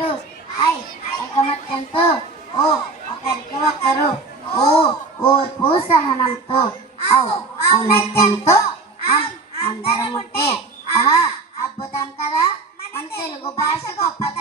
అటు ఐ ఐకమత్యంతో ఓ ఒకరికి ఒకరు ఓ ఓర్పు సహనంతో ఔ ఔన్నత్యంతో అందరం ఉంటే ఆహా అద్భుతం కదా మన తెలుగు భాష గొప్పతనం.